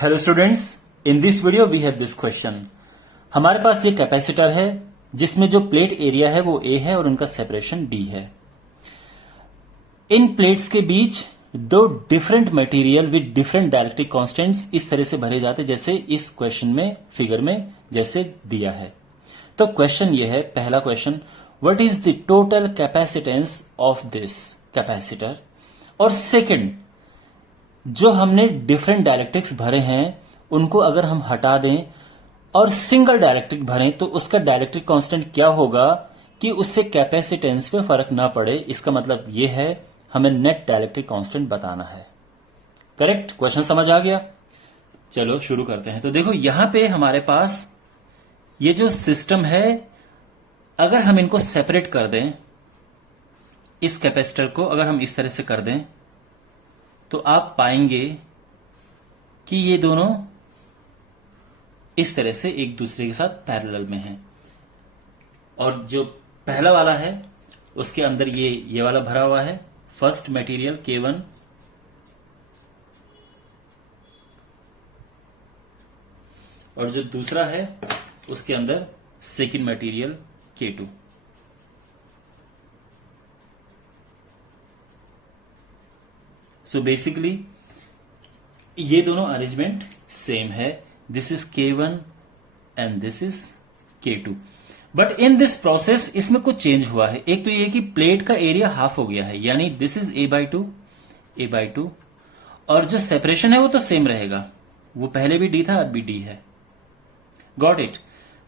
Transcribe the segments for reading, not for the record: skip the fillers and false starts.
Hello students, in this video we have this question. हमारे पास ये कैपेसिटर है जिसमें जो प्लेट एरिया है वो ए है और उनका सेपरेशन डी है। इन प्लेट्स के बीच दो different material with different डायरेक्ट्रिक constants इस तरह से भरे जाते जैसे इस क्वेश्चन में फिगर में जैसे दिया है। तो क्वेश्चन ये है, पहला question, what is the total capacitance of this capacitor. और सेकंड, जो हमने डिफरेंट डायरेक्ट्रिक्स भरे हैं उनको अगर हम हटा दें और सिंगल डायरेक्ट्रिक भरें तो उसका डायरेक्ट्रिक कांस्टेंट क्या होगा कि उससे कैपेसिटेंस पे फर्क ना पड़े। इसका मतलब यह है हमें नेट डायरेक्ट्रिक कांस्टेंट बताना है। करेक्ट? क्वेश्चन समझ आ गया? चलो शुरू करते हैं। तो देखो यहां पे हमारे पास ये जो सिस्टम है, अगर हम इनको सेपरेट कर दें, इस कैपेसिटर को अगर हम इस तरह से कर दें तो आप पाएंगे कि ये दोनों इस तरह से एक दूसरे के साथ पैरेलल में हैं। और जो पहला वाला है उसके अंदर ये वाला भरा हुआ है, फर्स्ट मटेरियल K1, और जो दूसरा है उसके अंदर second material K2। So basically ये दोनों अरेंजमेंट सेम है। This is K1 and this is K2। But in this process इसमें कुछ चेंज हुआ है। एक तो ये कि प्लेट का एरिया हाफ हो गया है, यानी दिस इज A/2, और जो सेपरेशन है वो तो सेम रहेगा, वो पहले भी D था अब भी D है। Got it?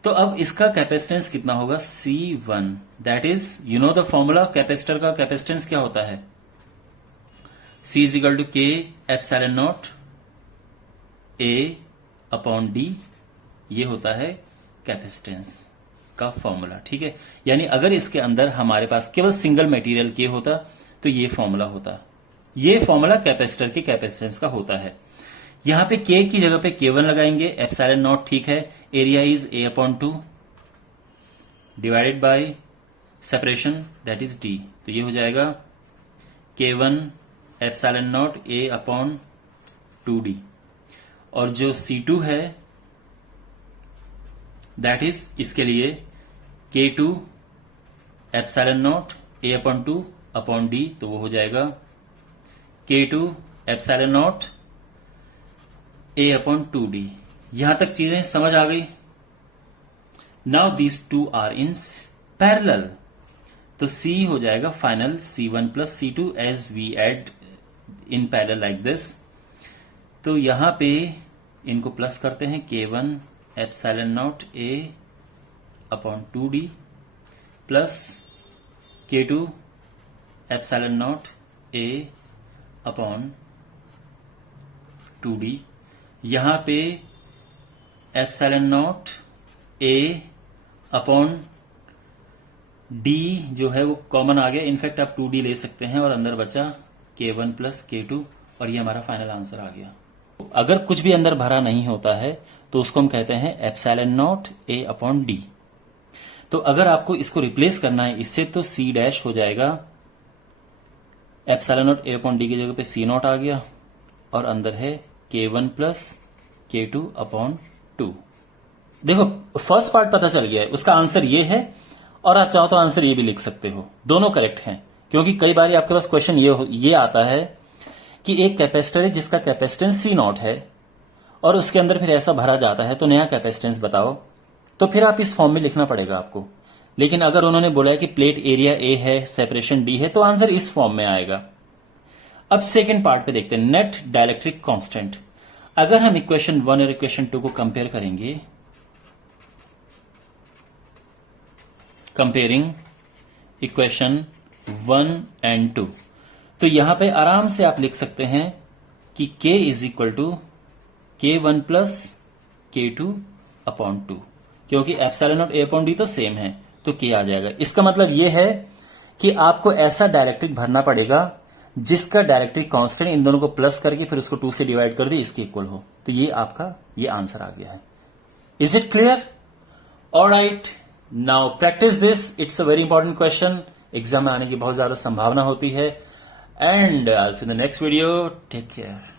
तो अब इसका कैपेसिटेंस कितना होगा? C1। That is, you know the formula, capacitor का कैपेसिटेंस क्या होता है? C is equal to K epsilon not A/D। ये होता है कैपेसिटेंस का फॉर्मूला। ठीक है, यानी अगर इसके अंदर हमारे पास केवल सिंगल मटेरियल K होता तो ये फॉर्मूला होता। ये फॉर्मूला कैपेसिटर के कैपेसिटेंस का होता है। यहां पे K की जगह पे K1 लगाएंगे, एप्सिलॉन नॉट, ठीक है, area is A/2 divided by separation that is D। तो ये हो जाएगा K1 एप्सिलॉन नॉट A/2D। और जो C2 है दैट इज इसके लिए K2 एप्सिलॉन नॉट A/2/D। तो वो हो जाएगा K2 एप्सिलॉन नॉट A/2D। यहां तक चीजें समझ आ गई? Now these two are in parallel, तो C हो जाएगा final C1 plus C2 as we add in parallel like this. तो यहां पे इनको प्लस करते हैं, K1 epsilon naught A/2D plus K2 epsilon naught A/2D। यहां पे एप्सिलॉन नॉट A/D जो है वो कॉमन आ गया। इनफैक्ट आप 2D ले सकते हैं और अंदर बचा K1 प्लस K2, और ये हमारा फाइनल आंसर आ गया। अगर कुछ भी अंदर भरा नहीं होता है तो उसको हम कहते हैं एप्सिलॉन नॉट A/D। तो अगर आपको इसको रिप्लेस करना है इससे तो C डैश हो जाएगा, एप्सिलॉन नॉट A/D की जगह पे C0 आ गया, और अंदर है K1 प्लस K2/2। देखो फर्स्ट पार्ट पता चल गया है, उसका आंसर ये है, और आप चाहो तो आंसर ये भी लिख सकते हो। दोनों करेक्ट हैं, क्योंकि कई बार आपके पास क्वेश्चन ये आता है कि एक कैपेसिटर है जिसका कैपेसिटेंस C0 है और उसके अंदर फिर ऐसा भरा जाता है तो नया कैपेसिटेंस बताओ। तो फिर आप इस फॉर्म में लिखना पड़ेगा आपको। लेकिन अगर उन्होंने बोला है कि प्लेट एरिया A है, सेपरेशन D है, तो आंसर इस फॉर्म में आएगा। अब सेकेंड पार्ट पे देखते हैं, नेट डायलेक्ट्रिक कांस्टेंट। अगर हम इक्वेशन 1 और इक्वेशन 2 को कंपेयर करेंगे, कंपेयरिंग इक्वेशन 1 एंड 2, तो यहां पे आराम से आप लिख सकते हैं कि K is equal to K1 plus K2/2, क्योंकि एप्सिलॉन नॉट A/D तो सेम है तो K आ जाएगा। इसका मतलब यह है कि आपको ऐसा डायरेक्ट्रिक भरना पड़ेगा जिसका डायरेक्ट्रिक कांस्टेंट इन दोनों को प्लस करके फिर उसको 2 से डिवाइड कर दे, इसके इक्वल हो। तो ये आपका ये आंसर आ गया है। Is it clear? Alright, now practice this, it's a very important question. Exam में आने की बहुत ज्यादा संभावना होती है। And I'll see you in the next video. Take care.